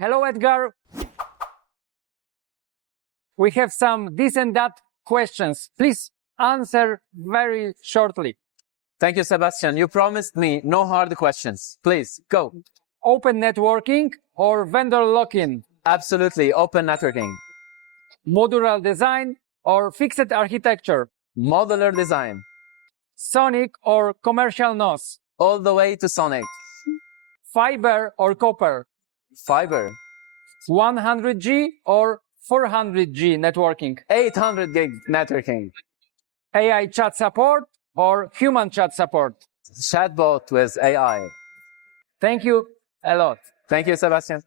Hello, Edgar. We have some this and that questions. Please answer very shortly. Thank you, Sebastian. You promised me no hard questions. Please, go. Open networking or vendor lock-in? Absolutely, open networking. Modular design or fixed architecture? Modular design. SONiC or commercial NOS? All the way to SONiC. Fiber or copper? Fiber. 100G or 400G networking? 800 gig networking. AI chat support or human chat support? Chatbot with AI. Thank you a lot. Thank you, Sebastian.